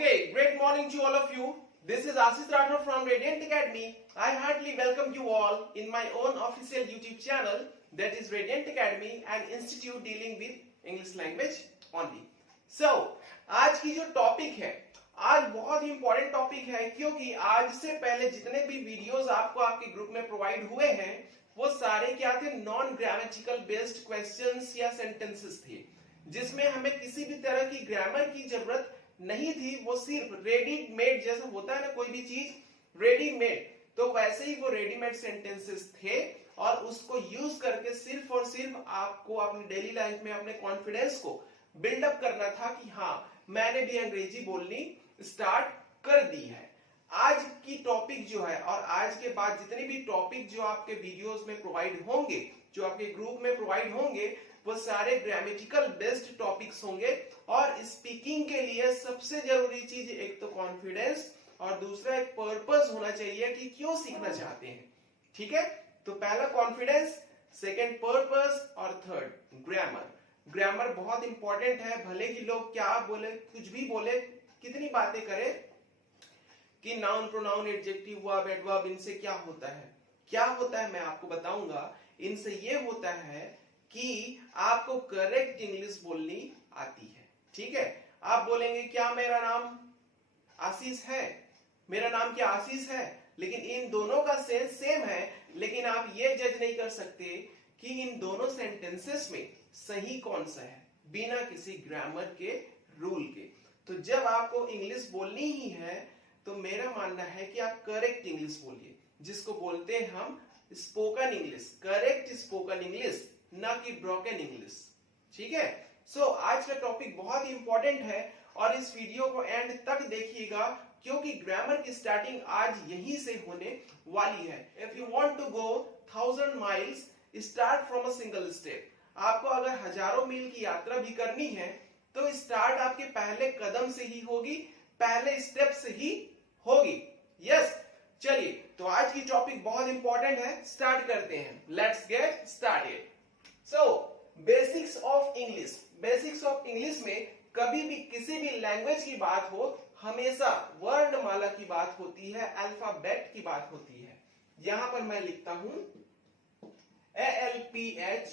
Okay, great morning to all of you. This is Ashish Rathod from Radiant Academy. I heartily welcome you all in my own official YouTube channel, that is Radiant Academy, an institute dealing with English language only. So, आज की जो topic है, आज बहुत ही important topic है क्योंकि आज से पहले जितने भी वीडियोस आपको आपके ग्रुप में प्रोवाइड हुए हैं वो सारे क्या थे, नॉन ग्रामेटिकल बेस्ड क्वेश्चंस या सेंटेंसेस थे, जिसमें हमें किसी भी तरह की ग्रामर की जरूरत नहीं थी। वो सिर्फ रेडीमेड जैसा होता है ना कोई भी चीज रेडीमेड, तो वैसे ही वो रेडीमेड सेंटेंसेस थे और उसको यूज करके सिर्फ और सिर्फ आपको अपनी डेली लाइफ में अपने कॉन्फिडेंस को बिल्डअप करना था कि हाँ मैंने भी अंग्रेजी बोलनी स्टार्ट कर दी है। आज की टॉपिक जो है और आज के बाद जितने भी टॉपिक जो आपके वीडियोस में प्रोवाइड होंगे, जो आपके ग्रुप में प्रोवाइड होंगे, वो सारे ग्रामेटिकल बेस्ड टॉपिक्स होंगे। और स्पीकिंग के लिए सबसे जरूरी चीज एक तो कॉन्फिडेंस और दूसरा एक पर्पस होना चाहिए कि क्यों सीखना चाहते हैं। ठीक है, तो पहला कॉन्फिडेंस, सेकंड पर्पस और थर्ड ग्रामर। ग्रामर बहुत इंपॉर्टेंट है, भले ही लोग क्या बोले, कुछ भी बोले, कितनी बातें करें कि noun pronoun adjective verb adverb इनसे क्या होता है, क्या होता है मैं आपको बताऊंगा। इनसे ये होता है कि आपको करेक्ट इंग्लिश बोलनी आती है। ठीक है, आप बोलेंगे क्या मेरा नाम आशीष है, मेरा नाम क्या आशीष है, लेकिन इन दोनों का सेंस सेम है, लेकिन आप ये जज नहीं कर सकते कि इन दोनों सेंटेंसेस में सही कौन सा है बिना किसी ग्रामर के रूल के। तो जब आपको इंग्लिश बोलनी ही है तो मेरा मानना है कि आप करेक्ट इंग्लिश बोलिए, जिसको बोलते हैं हम spoken English, correct spoken English, ना कि ब्रोकन इंग्लिश। ठीक है, सो आज का टॉपिक बहुत ही इंपॉर्टेंट है और इस वीडियो को एंड तक देखिएगा क्योंकि ग्रामर की स्टार्टिंग आज यहीं से होने वाली है। If you want to go 1000 miles start from a single step. आपको अगर हजारों मील की यात्रा भी करनी है तो स्टार्ट आपके पहले कदम से ही होगी, पहले स्टेप से ही होगी। यस, चलिए तो आज की टॉपिक बहुत इंपॉर्टेंट है, स्टार्ट करते हैं। Let's get started. So basics of English. Basics of English में कभी भी किसी भी लैंग्वेज की बात हो हमेशा वर्णमाला की बात होती है, अल्फाबेट की बात होती है। यहां पर मैं लिखता हूं ALPHABET,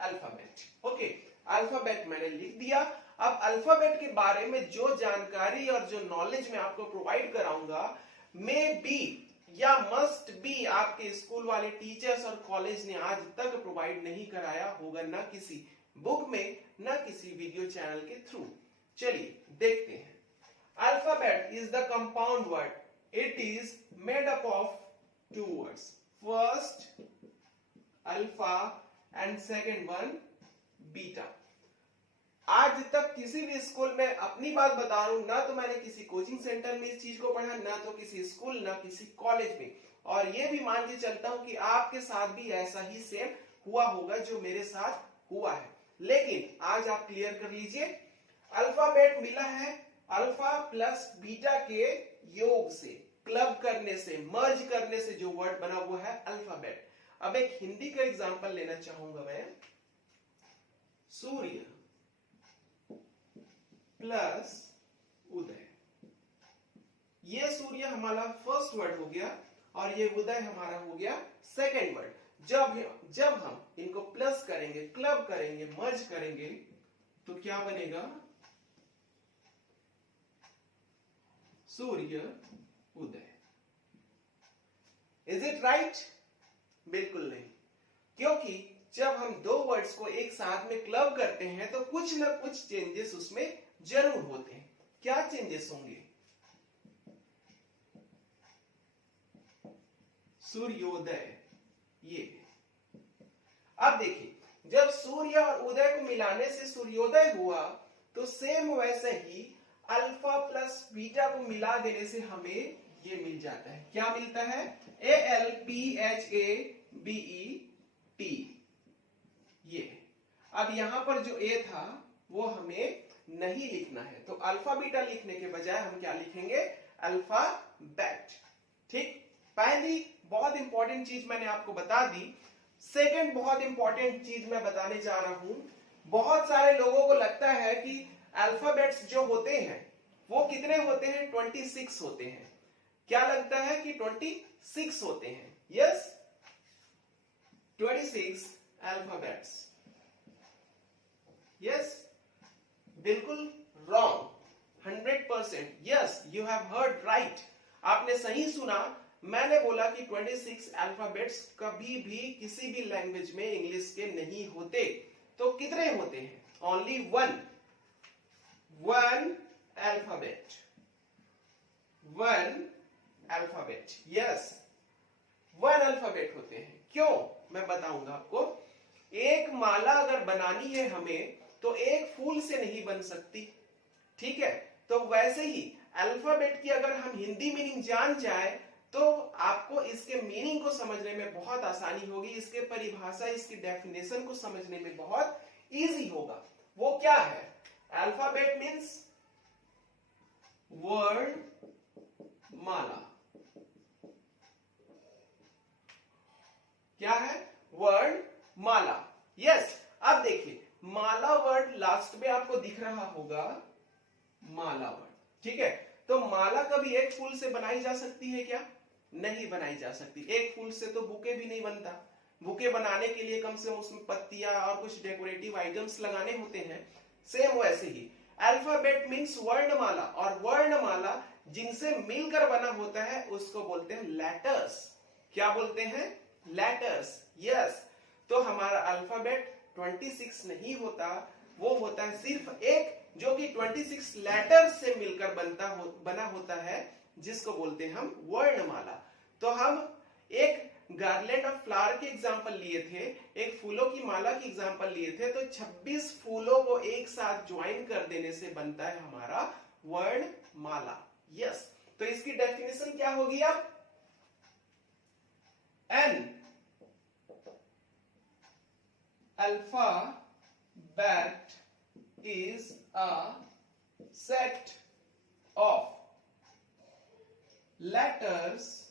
अल्फाबेट। ओके, अल्फाबेट मैंने लिख दिया। अब अल्फाबेट के बारे में जो जानकारी और जो नॉलेज मैं आपको प्रोवाइड कराऊंगा, मे बी या मस्ट बी आपके स्कूल वाले टीचर्स और कॉलेज ने आज तक प्रोवाइड नहीं कराया होगा, ना किसी बुक में ना किसी वीडियो चैनल के थ्रू। चलिए देखते हैं। Alphabet is the compound word, it is made up of two words, first alpha and second one beta। आज तक किसी भी स्कूल में, अपनी बात बता रहा हूं, ना तो मैंने किसी कोचिंग सेंटर में इस चीज को पढ़ा, ना तो किसी स्कूल ना किसी कॉलेज में, और ये भी मान के चलता हूं कि आपके साथ भी ऐसा ही सेम हुआ होगा जो मेरे साथ हुआ है। लेकिन आज आप क्लियर कर लीजिए, अल्फाबेट मिला है अल्फा प्लस बीटा के योग से, क्लब करने से, मर्ज करने से जो वर्ड बना हुआ है अल्फाबेट। अब एक हिंदी का एग्जांपल लेना चाहूंगा मैं। सूर्य प्लस उदय, ये सूर्य हमारा फर्स्ट वर्ड हो गया और ये उदय हमारा हो गया सेकंड वर्ड। जब हम इनको प्लस करेंगे, क्लब करेंगे, मर्ज करेंगे तो क्या बनेगा? सूर्य उदय। Is it right? बिल्कुल नहीं, क्योंकि जब हम दो वर्ड्स को एक साथ में क्लब करते हैं तो कुछ ना कुछ चेंजेस उसमें जरूर होते हैं। क्या चेंजेस होंगे? सूर्योदय, ये। अब देखिए, जब सूर्य और उदय को मिलाने से सूर्योदय हुआ तो सेम वैसे ही अल्फा प्लस बीटा को मिला देने से हमें ये मिल जाता है। क्या मिलता है? ALPHABET, ये। अब यहां पर जो ए था वो हमें नहीं लिखना है, तो अल्फा बीटा लिखने के बजाय हम क्या लिखेंगे? अल्फाबेट। ठीक, पहली बहुत इंपॉर्टेंट चीज मैंने आपको बता दी। सेकंड बहुत इंपॉर्टेंट चीज मैं बताने जा रहा हूं। बहुत सारे लोगों को लगता है कि अल्फाबेट्स जो होते हैं वो कितने होते हैं? 26 होते हैं। क्या लगता है कि 26 होते हैं? Yes, 26 alphabets. यस, बिल्कुल wrong, 100%। Yes, you have heard right, आपने सही सुना। मैंने बोला कि 26 अल्फाबेट्स कभी भी किसी भी लैंग्वेज में इंग्लिश के नहीं होते। तो कितने होते हैं? Only one alphabet, one alphabet. Yes, one alphabet होते हैं। क्यों? मैं बताऊंगा आपको। एक माला अगर बनानी है हमें तो एक फूल से नहीं बन सकती, ठीक है? तो वैसे ही अल्फाबेट की अगर हम हिंदी मीनिंग जान जाए तो आपको इसके मीनिंग को समझने में बहुत आसानी होगी, इसके परिभाषा, इसकी डेफिनेशन को समझने में बहुत इजी होगा। वो क्या है? अल्फाबेट मीन्स वर्ड माला। क्या है? वर्ड माला। यस, अब देखिए, माला वर्ड लास्ट में आपको दिख रहा होगा, माला वर्ड, ठीक है? तो माला कभी एक फूल से बनाई जा सकती है क्या? नहीं बनाई जा सकती। एक फूल से तो बुके भी नहीं बनता। बुके बनाने के लिए कम से कम उसमें पत्तियां और कुछ डेकोरेटिव आइटम्स लगाने होते हैं। सेम वैसे ही अल्फाबेट मीन्स वर्णमाला, और वर्णमाला जिनसे मिलकर बना होता है उसको बोलते हैं लेटर्स। क्या बोलते हैं? लेटर्स। यस, तो हमारा अल्फाबेट 26 नहीं होता, वो होता है सिर्फ एक जो कि 26 लेटर्स से मिलकर बना होता है, जिसको बोलते हैं हम वर्णमाला। तो हम एक गार्लैंड ऑफ फ्लावर के एग्जांपल लिए थे, एक फूलों की माला की एग्जांपल लिए थे, तो 26 फूलों को एक साथ ज्वाइन कर देने से बनता है हमारा वर्णमाला। यस, तो इसकी डेफिनेशन क्या होगी? अब N alphabet is a set of letters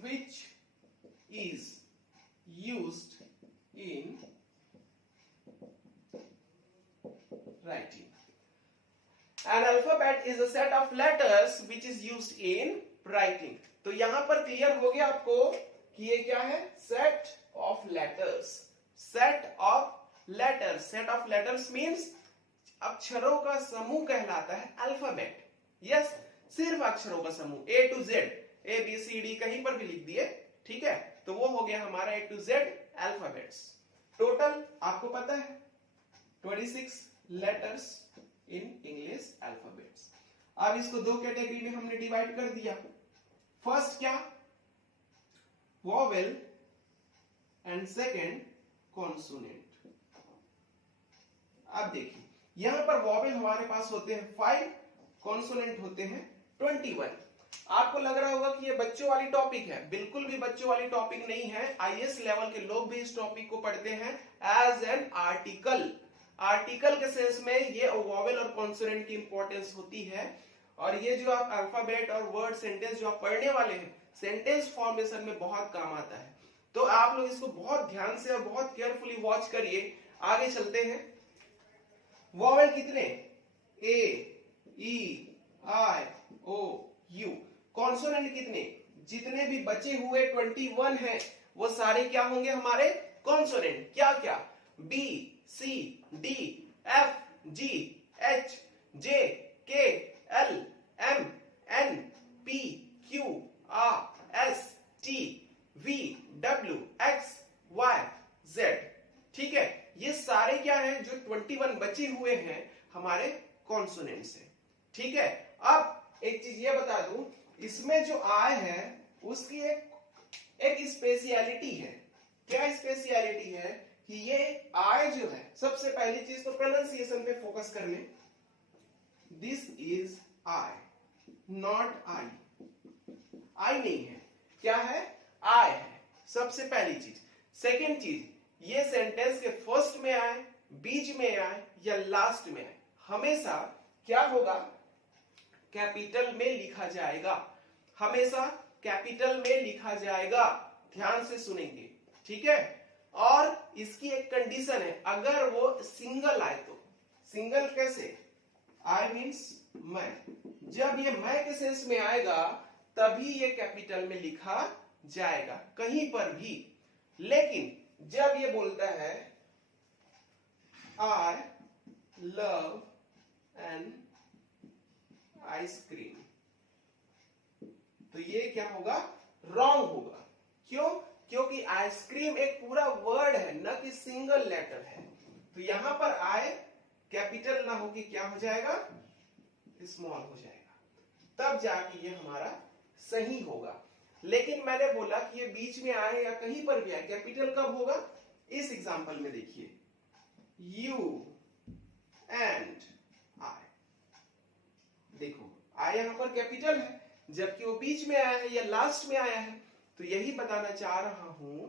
which is used in writing. An alphabet is a set of letters which is used in writing. तो यहां पर क्लियर हो गया आपको कि ये क्या है? Set of letters. Set of letters, set of letters means अक्षरों का समूह कहलाता है अल्फाबेट। यस, सिर्फ अक्षरों का समूह, A to Z, A B C D कहीं पर भी लिख दिए, ठीक है? तो वो हो गया हमारा ए टू जेड अल्फाबेट्स। टोटल आपको पता है 26 लेटर्स इन इंग्लिश अल्फाबेट्स। अब इसको दो कैटेगरी में हमने डिवाइड कर दिया। फर्स्ट क्या? Vowel and second consonant. अब देखिए, यहां पर वॉवेल हमारे पास होते हैं 5, कॉन्सोनेंट होते हैं 21। आपको लग रहा होगा कि ये बच्चों वाली टॉपिक है। बिल्कुल भी बच्चों वाली टॉपिक नहीं है। आईएएस लेवल के लोग भी इस टॉपिक को पढ़ते हैं एज एन आर्टिकल। आर्टिकल के सेंस में ये वॉवेल और कॉन्सोनेंट की इंपॉर्टेंस होती है। और ये जो आप अल्फाबेट और वर्ड सेंटेंस जो आप पढ़ने वाले हैं, सेंटेंस फॉर्मेशन में बहुत काम आता है। तो आप लोग इसको बहुत ध्यान से और बहुत केयरफुली वॉच करिए। आगे चलते हैं। वॉवेल कितने? ए, ई, आई, ओ, यू। कॉन्सोनेंट कितने? जितने भी बचे हुए 21 हैं वो सारे क्या होंगे हमारे? कॉन्सोनेंट। क्या क्या? B, C, D, F, G, H, J, K, L, M, N, P, Q, R, S, T, V, W, X, Y, Z. ठीक है, ये सारे क्या हैं जो 21 बचे हुए हैं हमारे कॉन्सोनेंट से। ठीक है, अब एक चीज ये बता दूं, इसमें जो आय है उसकी एक स्पेशलिटी है। क्या स्पेशलिटी है? कि ये आय जो है, सबसे पहली चीज तो प्रोनाउंसिएशन पे फोकस कर लें। This is I, not I. आई नहीं है, क्या है? आई है, सबसे पहली चीज। सेकेंड चीज, ये सेंटेंस के फर्स्ट में आए, बीच में आए या लास्ट में आए, हमेशा क्या होगा? कैपिटल में लिखा जाएगा। हमेशा कैपिटल में लिखा जाएगा। ध्यान से सुनेंगे, ठीक है? और इसकी एक कंडीशन है, अगर वो सिंगल आए तो। सिंगल कैसे? आई मीन्स मैं, जब ये मैं के सेंस में आएगा तभी ये कैपिटल में लिखा जाएगा कहीं पर भी। लेकिन जब ये बोलता है आई लव एन आइसक्रीम, तो ये क्या होगा? रॉन्ग होगा। क्यों? क्योंकि आइसक्रीम एक पूरा वर्ड है, न कि सिंगल लेटर है। तो यहां पर आई कैपिटल ना होके क्या हो जाएगा? स्मॉल हो जाएगा, तब जाके ये हमारा सही होगा। लेकिन मैंने बोला कि ये बीच में आए या कहीं पर भी आए, कैपिटल कब होगा? इस एग्जांपल में देखिए, यू एंड आई, देखो आई यहां पर कैपिटल है, जबकि वो बीच में आया है या लास्ट में आया है। तो यही बताना चाह रहा हूं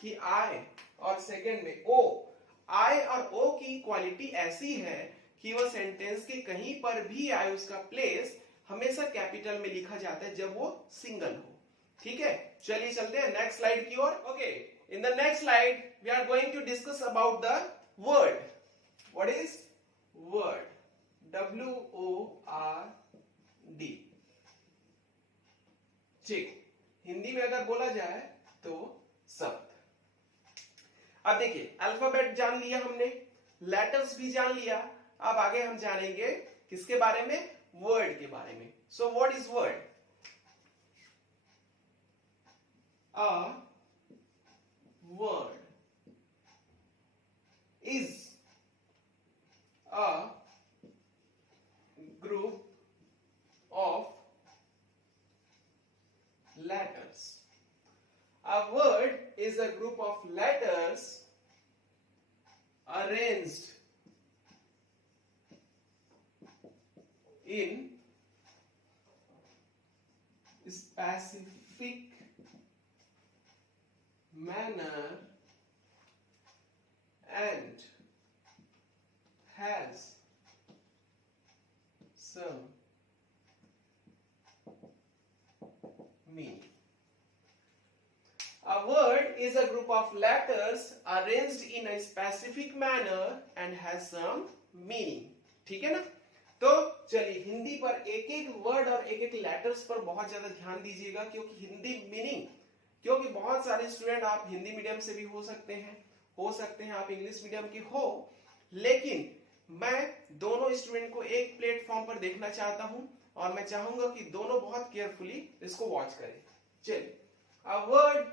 कि आई और सेकंड में ओ, आई और ओ की क्वालिटी ऐसी है कि वो सेंटेंस के कहीं पर भी आए, उसका प्लेस हमेशा कैपिटल में लिखा जाता है जब वो सिंगल हो। ठीक है, चलिए चलते हैं नेक्स्ट स्लाइड की ओर। Okay, in the next slide we are going to discuss about the word. What is word? WORD। ठीक, हिंदी में अगर बोला जाए तो शब्द। अब देखिए, अल्फाबेट जान लिया हमने, लेटर्स भी जान लिया, अब आगे हम जानेंगे किसके बारे में? वर्ड के बारे में। सो what is word? A word is a group of letters. A word is a group of letters arranged in specific manner and has some meaning. A word is a group of letters arranged in a specific manner and has some meaning. ठीक है ना? तो चलिए हिंदी पर एक एक word और एक एक लेटर्स पर बहुत ज्यादा ध्यान दीजिएगा, क्योंकि हिंदी मीनिंग, क्योंकि बहुत सारे स्टूडेंट आप हिंदी मीडियम से भी हो सकते हैं आप इंग्लिश मीडियम के हो, लेकिन मैं दोनों स्टूडेंट को एक प्लेटफॉर्म पर देखना चाहता हूं और मैं चाहूंगा कि दोनों बहुत केयरफुली इसको वॉच करें। चलिए, अ वर्ड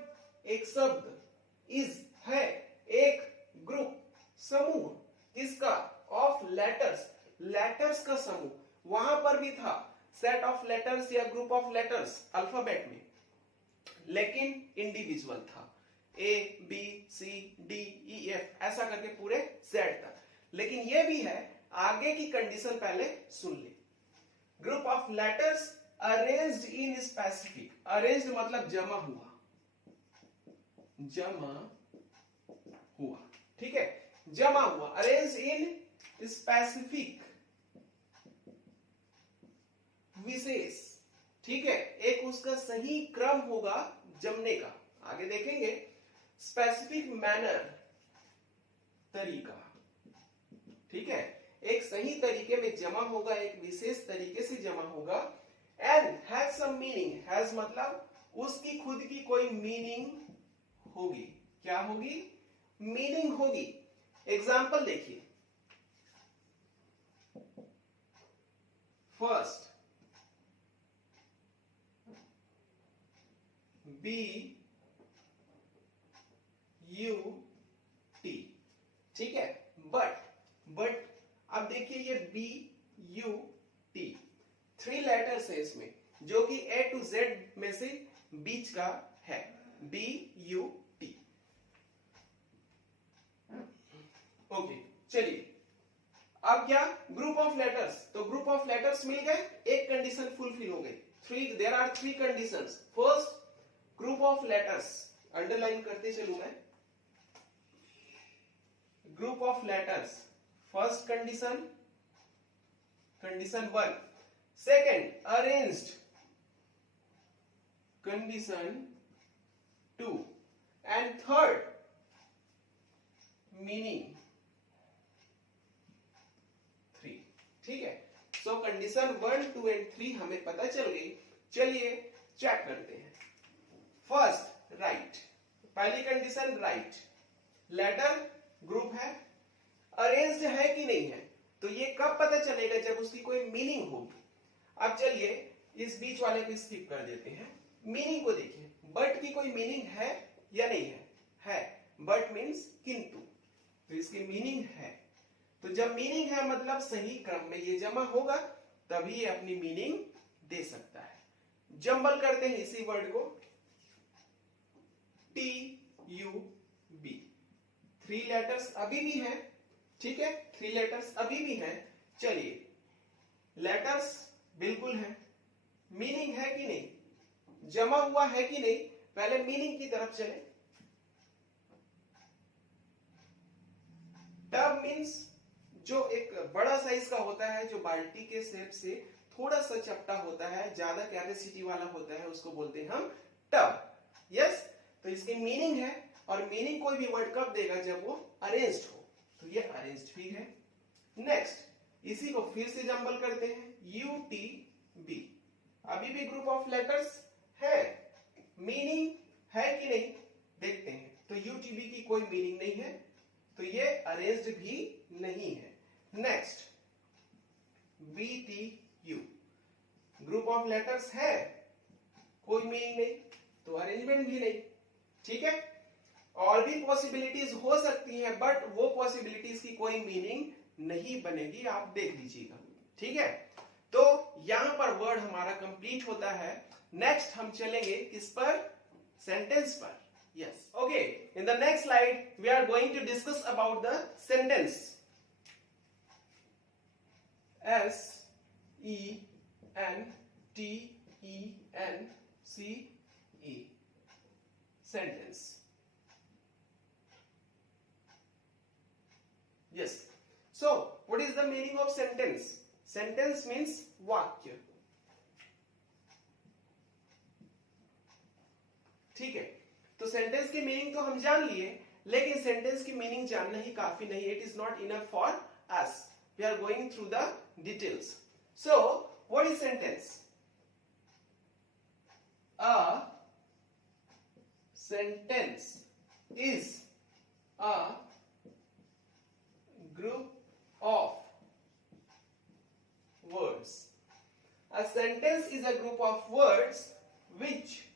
एक शब्द, इज है एक ग्रुप समूह, किसका? ऑफ लेटर्स, लेटर्स का समूह। वहां पर भी था सेट ऑफ लेटर्स या ग्रुप ऑफ लेटर्स अल्फाबेट में, लेकिन इंडिविजुअल था, A B C D E F ऐसा करके पूरे सेट था। लेकिन ये भी है, आगे की कंडीशन पहले सुन ले। Group of letters arranged in specific, arranged मतलब जमा हुआ, जमा हुआ, ठीक है, जमा हुआ, अरेंज्ड इन स्पेसिफिक, विशेष, ठीक है, एक उसका सही क्रम होगा जमने का, आगे देखेंगे। स्पेसिफिक मैनर, तरीका, ठीक है, एक सही तरीके में जमा होगा, एक विशेष तरीके से जमा होगा। And has some meaning, has मतलब उसकी खुद की कोई मीनिंग होगी। क्या होगी? मीनिंग होगी। एग्जाम्पल देखिए, फर्स्ट BUT, ठीक है, बट अब देखिए ये BUT 3 लेटर्स है इसमें, जो कि A to Z में से बीच का है, BUT। ओके, चलिए अब क्या? ग्रुप ऑफ लेटर्स, तो ग्रुप ऑफ लेटर्स मिल गए, एक कंडीशन फुलफिल हो गई। There are 3 conditions. First, group of letters, underline करते चलूं मैं, group of letters, first condition, condition 1। Second, arranged, condition 2। And third, meaning 3। ठीक है, सो कंडीशन 1, 2 एंड 3 हमें पता चल गई। चलिए चेक करते हैं। फर्स्ट राइट, पहली कंडीशन राइट, लेटर ग्रुप है, अरेंज्ड है कि नहीं है, तो ये कब पता चलेगा, जब उसकी कोई मीनिंग होगी। अब चलिए इस बीच वाले को स्किप कर देते हैं, मीनिंग को देखिए। बट की कोई मीनिंग है या नहीं है? है। बट मीन्स किंतु, तो इसकी मीनिंग है। तो जब मीनिंग है मतलब सही क्रम में ये जमा होगा, तभी ये अपनी मीनिंग दे सकता है। जंबल करते हैं इसी वर्ड को, TUB, 3 लेटर्स अभी भी हैं। ठीक है, 3 लेटर्स अभी भी हैं। चलिए, लेटर्स बिल्कुल है, मीनिंग है कि नहीं, जमा हुआ है कि नहीं, पहले मीनिंग की तरफ चले। टब मीन्स जो एक बड़ा साइज का होता है, जो बाल्टी के शेप से थोड़ा सा चपटा होता है, ज्यादा कैपेसिटी वाला होता है, उसको बोलते हैं हम टब। यस, तो इसकी मीनिंग है, और मीनिंग कोई भी वर्ड कब देगा, जब वो अरेंज्ड हो, तो ये अरेंज्ड भी है। नेक्स्ट, इसी को फिर से जंबल करते हैं, UTB, अभी भी ग्रुप ऑफ लेटर्स है, मीनिंग है कि नहीं देखते हैं। तो UTB की कोई मीनिंग नहीं है, तो ये अरेंज्ड भी नहीं है। Next, BTU, group of letters है, कोई मीनिंग नहीं, तो अरेंजमेंट भी नहीं। ठीक है, और भी पॉसिबिलिटीज हो सकती हैं, बट वो पॉसिबिलिटीज की कोई मीनिंग नहीं बनेगी, आप देख लीजिएगा। ठीक है, तो यहां पर वर्ड हमारा कंप्लीट होता है। नेक्स्ट हम चलेंगे किस पर, सेंटेंस पर। Yes, okay, in the next slide we are going to discuss about the sentence. SENTENCE, sentence. Yes, so what is the meaning of sentence? Sentence means वाक्य। ठीक है, तो सेंटेंस की मीनिंग तो हम जान लिए, लेकिन सेंटेंस की मीनिंग जानना ही काफी नहीं, it is not enough for us, we are going through the details. So what is sentence? A sentence is a group of words. A sentence is a group of words which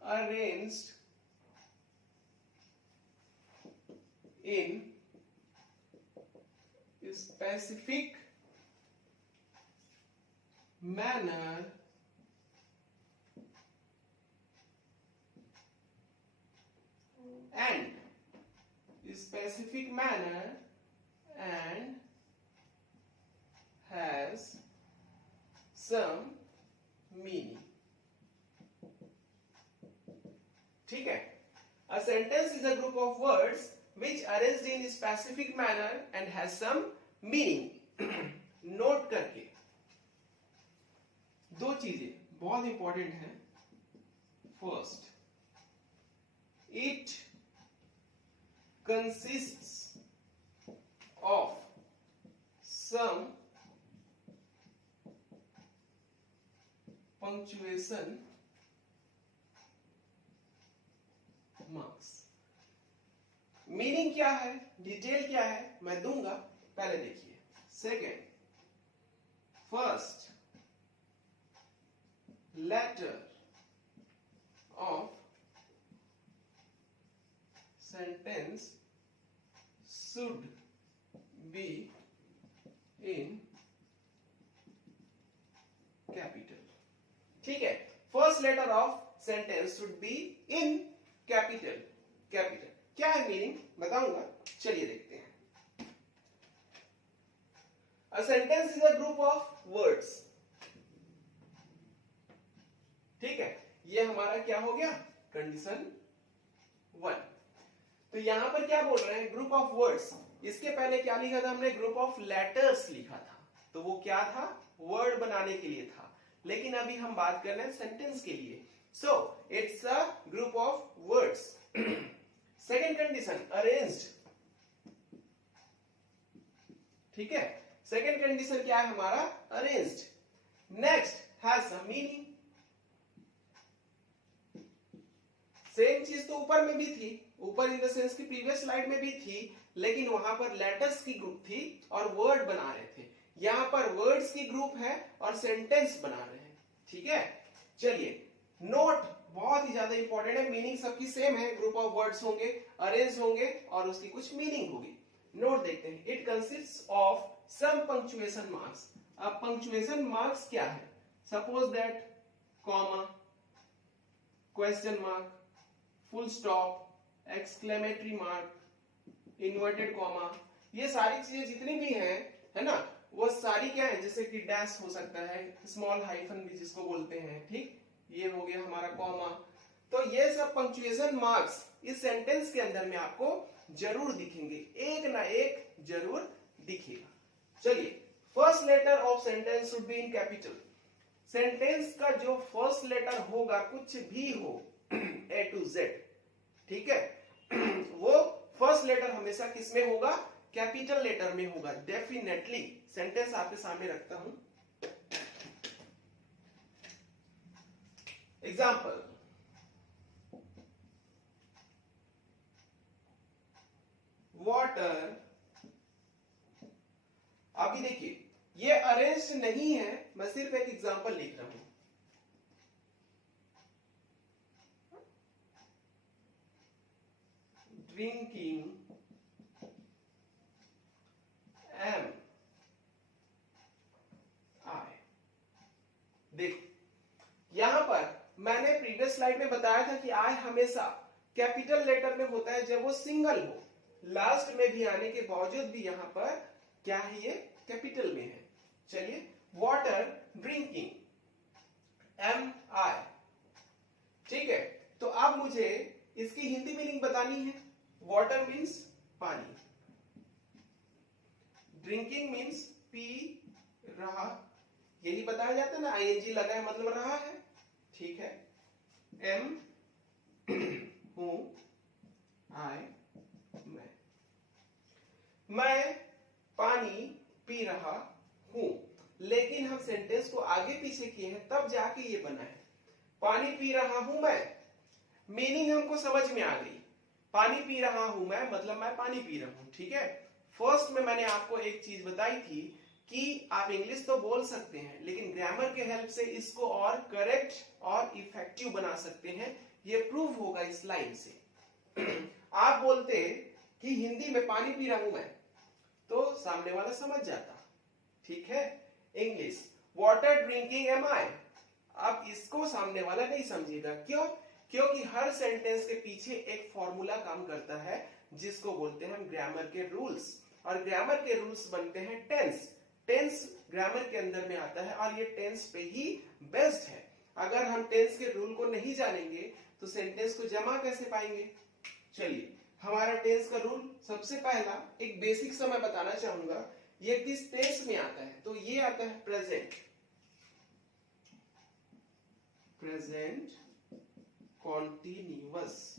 arranged in a specific manner and has some meaning. ठीक है, a sentence is a group of words which arranged in a specific manner and has some meaning. Note करके दो चीजें बहुत important हैं। First, it consists of some punctuation marks. Meaning क्या है, detail क्या है, मैं दूंगा, पहले देखिए। Second, first letter of sentence should be in capital. ठीक है, first letter of sentence should be in capital. Capital क्या है मीनिंग बताऊंगा, चलिए देखते हैं। A sentence is a group of words. ठीक है, ये हमारा क्या हो गया, कंडीशन 1। तो यहां पर क्या बोल रहे हैं, ग्रुप ऑफ वर्ड्स। इसके पहले क्या लिखा था हमने, ग्रुप ऑफ लेटर्स लिखा था, तो वो क्या था, वर्ड बनाने के लिए था। लेकिन अभी हम बात कर रहे हैं सेंटेंस के लिए। So it's a group of words second condition arranged, ठीक है, सेकेंड कंडीशन क्या है हमारा, arranged. Next has some meaning, same चीज तो ऊपर में भी थी, ऊपर इन द सेंस की प्रीवियस स्लाइड में भी थी, लेकिन वहां पर लेटर्स की ग्रुप थी और वर्ड बना रहे थे, यहां पर वर्ड्स की ग्रुप है और सेंटेंस बना रहे हैं, ठीक है। चलिए नोट बहुत ही ज्यादा इंपॉर्टेंट है, मीनिंग सबकी सेम है, ग्रुप ऑफ वर्ड्स होंगे, अरेंज होंगे और उसकी कुछ मीनिंग होगी। नोट देखते हैं, it consists of some punctuation marks. अब पंक्चुएशन मार्क्स क्या है, suppose that comma, question mark, full stop, exclamatory mark, inverted comma, ये सारी चीजें जितनी भी हैं, है ना, वो सारी क्या है, जैसे कि डैश हो सकता है, स्मॉल हाइफन भी जिसको बोलते हैं, ठीक, ये हो गया हमारा कॉमा। तो ये सब पंक्चुएशन मार्क्स इस सेंटेंस के अंदर में आपको जरूर दिखेंगे, एक ना एक जरूर दिखेगा। चलिए, first letter of sentence should be in capital. Sentence का जो फर्स्ट लेटर होगा, कुछ भी हो ए टू जेड, ठीक है, वो फर्स्ट लेटर हमेशा किसमें होगा, कैपिटल लेटर में होगा, डेफिनेटली। सेंटेंस आपके सामने रखता हूं, एग्जाम्पल, वाटर। अभी देखिए ये अरेंज नहीं है, मैं सिर्फ एक एग्जाम्पल लिख रहा हूं। ड्रिंकिंग एम आई। देख, यहां पर मैंने प्रीवियस स्लाइड में बताया था कि आई हमेशा कैपिटल लेटर में होता है जब वो सिंगल हो, लास्ट में भी आने के बावजूद भी यहां पर क्या है, ये कैपिटल में है। चलिए, वाटर, ड्रिंकिंग एम आई, ठीक है। तो अब मुझे इसकी हिंदी मीनिंग बतानी है। वाटर मीन्स पानी, ड्रिंकिंग मीन्स पी रहा, यही बताया जाता है ना, आईएनजी लगा है मतलब रहा है, ठीक है। एम हूं, आई मैं पानी पी रहा हूं, लेकिन हम सेंटेंस को आगे पीछे किए हैं तब जाके ये बना है। पानी पी रहा हूं मैं, मीनिंग हमको समझ में आ गई, पानी पी रहा हूं मैं मतलब मैं पानी पी रहा हूं, ठीक है। फर्स्ट में मैंने आपको एक चीज बताई थी कि आप इंग्लिश तो बोल सकते हैं, लेकिन ग्रामर के हेल्प से इसको और करेक्ट और इफेक्टिव बना सकते हैं, ये प्रूव होगा इस लाइन से। आप बोलते कि हिंदी में पानी पी रहा हूं मैं, तो सामने वाला समझ जाता, ठीक है। इंग्लिश, वाटर ड्रिंकिंग एम आई, अब इसको सामने वाला नहीं समझेगा, क्यों, क्योंकि हर सेंटेंस के पीछे एक फॉर्मूला काम करता है जिसको बोलते हैं हम ग्रामर के रूल्स, और ग्रामर के रूल्स बनते हैं टेंस। टेंस ग्रामर के अंदर में आता है और ये टेंस पे ही बेस्ड है। अगर हम टेंस के रूल को नहीं जानेंगे तो सेंटेंस को जमा कैसे पाएंगे। चलिए, हमारा टेंस का रूल, सबसे पहला एक बेसिक सा मैं बताना चाहूंगा, ये किस टेंस में आता है, तो ये आता है प्रेजेंट, प्रेजेंट कॉन्टिन्यूअस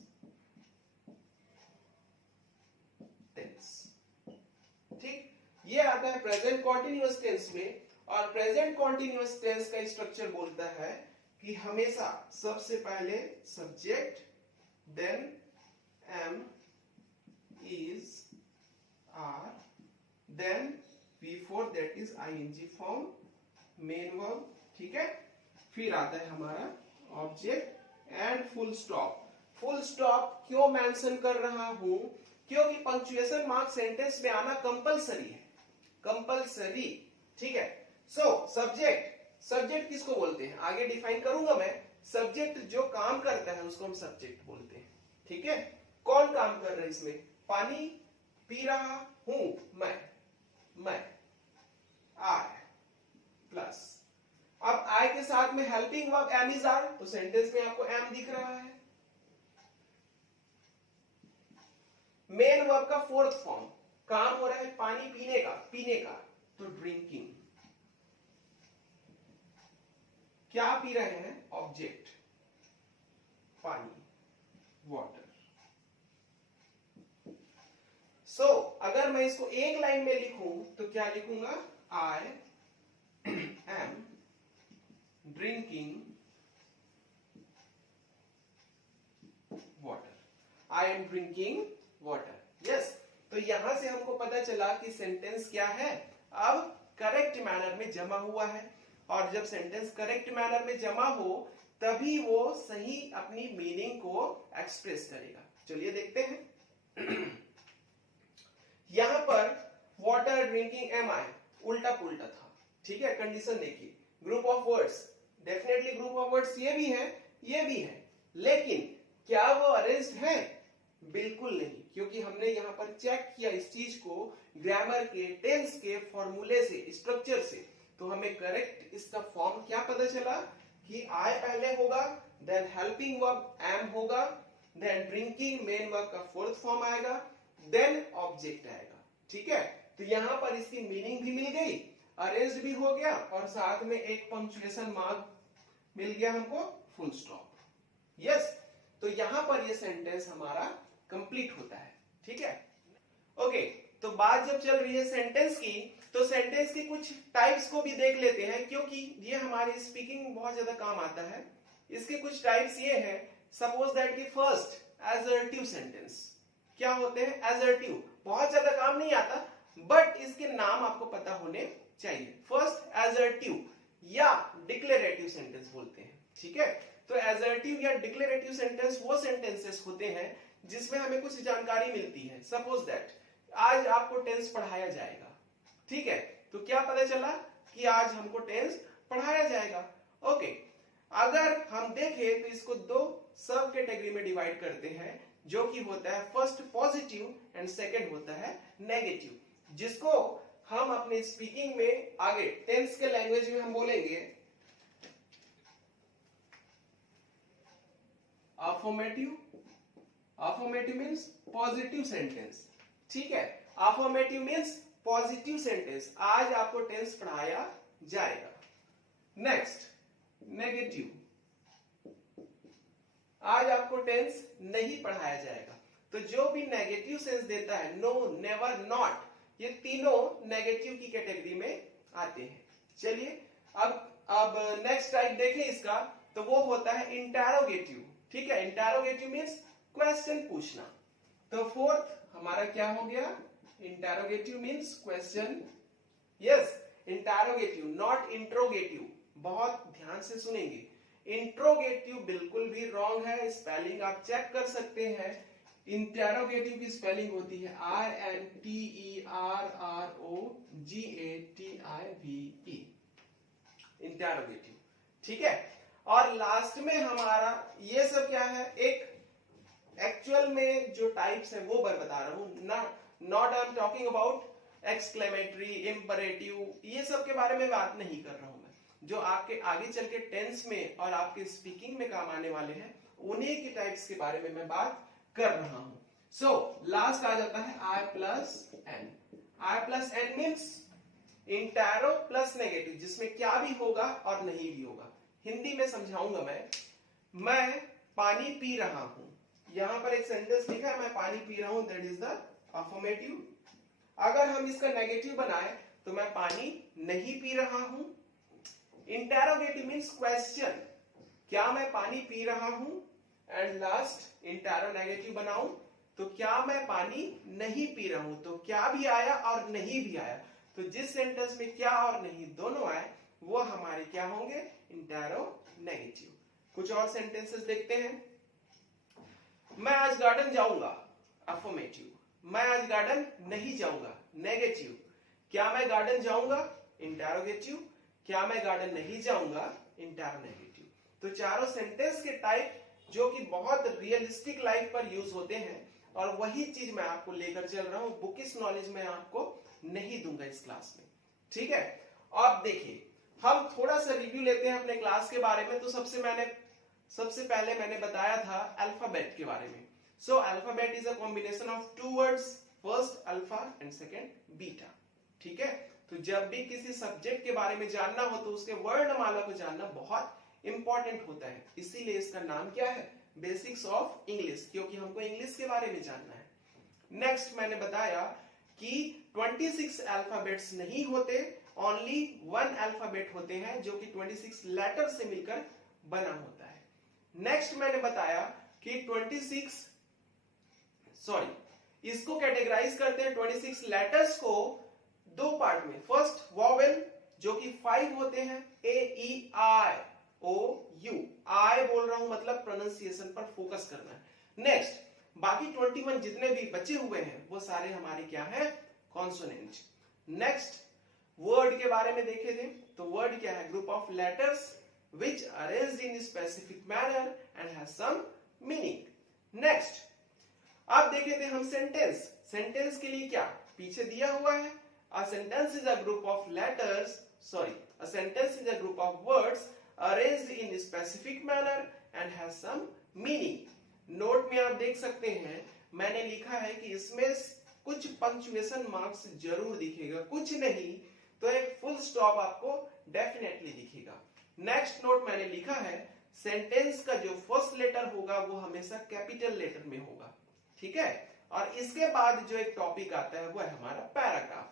टेंस, ठीक, ये आता है प्रेजेंट कॉन्टिन्यूअस टेंस में। और प्रेजेंट कॉन्टिन्यूअस टेंस का स्ट्रक्चर बोलता है कि हमेशा सबसे पहले subject, then am, is, are, then before that is ing form, main verb, ठीक है। फिर आता है हमारा object and full stop. Full stop क्यों मेंशन कर रहा हूं, क्योंकि पंक्चुएशन मार्क सेंटेंस में आना कंपलसरी है, कंपलसरी, ठीक है। सो सब्जेक्ट, सब्जेक्ट किसको बोलते हैं आगे डिफाइन करूंगा मैं। सब्जेक्ट जो काम करता है उसको हम सब्जेक्ट बोलते हैं, ठीक है। कौन काम कर रहा है इसमें, पानी पी रहा हूं मैं आई प्लस, अब आई के साथ में helping verb am is are, तो सेंटेंस में आपको एम दिख रहा है। मेन वर्ब का फोर्थ फॉर्म, काम हो रहा है पानी पीने का, तो ड्रिंकिंग, क्या पी रहे हैं, ऑब्जेक्ट पानी, वाटर, सो अगर मैं इसको एक लाइन में लिखूं तो क्या लिखूंगा, I am drinking water, I am drinking water. Yes, तो यहां से हमको पता चला कि सेंटेंस क्या है, अब करेक्ट मैनर में जमा हुआ है, और जब सेंटेंस करेक्ट मैनर में जमा हो तभी वो सही अपनी मीनिंग को एक्सप्रेस करेगा। चलिए देखते हैं। यहां पर वाटर ड्रिंकिंग एम आई उल्टा पुल्टा था, ठीक है। कंडीशन देखिए, group of words, definitely group of words ये भी है ये भी है, लेकिन क्या वो अरेंज्ड है? बिल्कुल नहीं, क्योंकि हमने यहां पर चेक किया इस चीज को ग्रामर के, टेंस के फॉर्मूले से, स्ट्रक्चर से, तो हमें करेक्ट इसका फॉर्म क्या पता चला कि आई पहले होगा, देन हेल्पिंग वर्ब एम होगा, देन ड्रिंकिंग मेन वर्ब का फोर्थ फॉर्म आएगा, देन ऑब्जेक्ट आएगा, ठीक है। तो यहां पर इसकी मीनिंग भी मिल गई, अरेंज्ड भी हो गया, और साथ में एक पंक्चुएशन मार्क मिल गया हमको, फुल स्टॉप। यस, तो यहां पर ये सेंटेंस हमारा कंप्लीट होता है, ठीक है। ओके, तो बात जब चल रही है सेंटेंस की, तो सेंटेंस की कुछ टाइप्स को भी देख लेते हैं, क्योंकि ये हमारी स्पीकिंग में बहुत ज्यादा काम आता है। इसके कुछ टाइप्स ये हैं, सपोज दैट कि फर्स्ट एसर्टिव सेंटेंस। क्या होते हैं एसर्टिव? बहुत ज्यादा काम नहीं आता, बट इसके नाम आपको पता होने चाहिए। फर्स्ट एसर्टिव या डिक्लेरेटिव सेंटेंस बोलते हैं, ठीक है। तो एसर्टिव या डिक्लेरेटिव सेंटेंस वो सेंटेंसेस होते हैं जिसमें हमें कुछ जानकारी मिलती है। सपोज दैट आज आपको टेंस पढ़ाया जाएगा, ठीक है, तो क्या पता चला कि आज हमको टेंस पढ़ाया जाएगा। ओके, अगर हम देखें तो इसको दो सब कैटेगरी में डिवाइड करते हैं, जो कि होता है फर्स्ट पॉजिटिव एंड सेकंड होता है नेगेटिव, जिसको हम अपने स्पीकिंग में आगे टेंस के लैंग्वेज में हम बोलेंगे affirmative. Affirmative means positive sentence, ठीक है। अफर्मेटिव मींस पॉजिटिव सेंटेंस, आज आपको टेंस पढ़ाया जाएगा। नेक्स्ट नेगेटिव, आज आपको टेंस नहीं पढ़ाया जाएगा। तो जो भी नेगेटिव सेंस देता है, नो, नेवर, नॉट, ये तीनों नेगेटिव की कैटेगरी में आते हैं। चलिए अब नेक्स्ट टाइप देखें इसका, तो वो होता है इंटेरोगेटिव, ठीक है। इंटेरोगेटिव मींस क्वेश्चन पूछना। तो फोर्थ हमारा क्या हो गया, interrogative means question. Yes, interrogative, not interrogative, बहुत ध्यान से सुनेंगे। इंट्रोगेटिव बिल्कुल भी रॉन्ग है, स्पेलिंग आप चेक कर सकते हैं। इंटेरोगेटिव की स्पेलिंग होती है INTERROGATIVE, इंटेरोगेटिव, ठीक है। और लास्ट में हमारा ये सब क्या है, एक एक्चुअल में जो टाइप्स है वो बता रहा हूं ना, not I am talking about exclamatory, imperative, ये सब के बारे में बात नहीं कर रहा हूं मैं। जो आपके आगे चल के टेंस में और आपके स्पीकिंग में काम आने वाले हैं, उन्हीं की टाइप्स के बारे में मैं बात कर रहा हूं। सो लास्ट आ जाता है I plus N. I plus N means interro plus negative, जिसमें क्या भी होगा और नहीं भी होगा। हिंदी में समझाऊंगा मैं पानी पी रहा हूं। यहां पर एक सेंटेंस लिखा है, मैं पानी पी रहा हूं, दैट इज द अफर्मेटिव। अगर हम इसका नेगेटिव बनाए तो मैं पानी नहीं पी रहा हूं। इंटेरोगेटिव मींस क्वेश्चन, क्या मैं पानी पी रहा हूं। एंड लास्ट इंटेरोनेगेटिव बनाऊं तो क्या मैं पानी नहीं पी रहा हूं, तो क्या भी आया और नहीं भी आया। तो जिस सेंटेंस में क्या और नहीं दोनों आए वो हमारे क्या होंगे, इंटेरोनेगेटिव। कुछ और सेंटेंसेस देखते हैं। मैं आज गार्डन जाऊंगा, अफर्मेटिव। मैं आज गार्डन नहीं जाऊंगा, नेगेटिव। क्या मैं गार्डन जाऊंगा, इंटेरोगेटिव। क्या मैं गार्डन नहीं जाऊंगा, इंटेरोनेगेटिव। तो चारों सेंटेंस के टाइप जो कि बहुत रियलिस्टिक लाइफ पर यूज होते हैं, और वही चीज मैं आपको लेकर चल रहा हूं। बुकिश नॉलेज में आपको नहीं दूंगा इस क्लास में, ठीक है। अब देखिए, हम थोड़ा सा रिव्यू लेते हैं अपने क्लास के बारे में। तो सबसे पहले मैंने बताया था अल्फाबेट के बारे में। So alphabet is a combination of two words, first alpha and second beta, ठीक है। तो जब भी किसी सब्जेक्ट के बारे में जानना हो तो उसके वर्णमाला को जानना बहुत इंपॉर्टेंट होता है। इसीलिए इसका नाम क्या है, बेसिक्स ऑफ इंग्लिश, क्योंकि हमको इंग्लिश के बारे में जानना है। नेक्स्ट मैंने बताया कि 26 अल्फाबेट्स नहीं होते, ओनली 1 अल्फाबेट होते हैं जो कि 26 लेटर से मिलकर बना होता है। नेक्स्ट मैंने बताया कि इसको कैटेगराइज करते हैं 26 लेटर्स को दो पार्ट में। फर्स्ट वॉवेल जो कि 5 होते हैं, ए ई आई ओ यू, आई बोल रहा हूं मतलब प्रोनाउंसिएशन पर फोकस करना है। नेक्स्ट बाकी 21 जितने भी बचे हुए हैं वो सारे हमारे क्या है, कॉन्सोनेंट। नेक्स्ट वर्ड के बारे में देखे थे तो वर्ड क्या है, group of letters which arranged in specific manner and has some meaning. Next, अब देखे थे हम सेंटेंस। सेंटेंस के लिए क्या पीछे दिया हुआ है, a sentence is a group of letters, a sentence is a group of words arranged in specific manner and has some meaning. Note में आप देख सकते हैं मैंने लिखा है कि इसमें कुछ पंक्चुएशन मार्क्स जरूर दिखेगा, कुछ नहीं तो एक फुल स्टॉप आपको डेफिनेटली दिखेगा। नेक्स्ट नोट मैंने लिखा है सेंटेंस का जो फर्स्ट लेटर होगा वो हमेशा कैपिटल लेटर में होगा, ठीक है। और इसके बाद जो एक टॉपिक आता है वो है हमारा पैराग्राफ।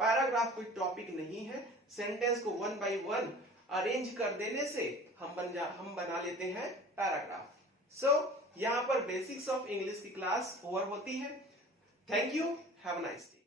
पैराग्राफ कोई टॉपिक नहीं है, सेंटेंस को 1 बाय 1 अरेंज कर देने से हम बना लेते हैं पैराग्राफ। सो यहाँ पर बेसिक्स ऑफ इंग्लिश की क्लास ओवर होती है। Thank you, have a nice day.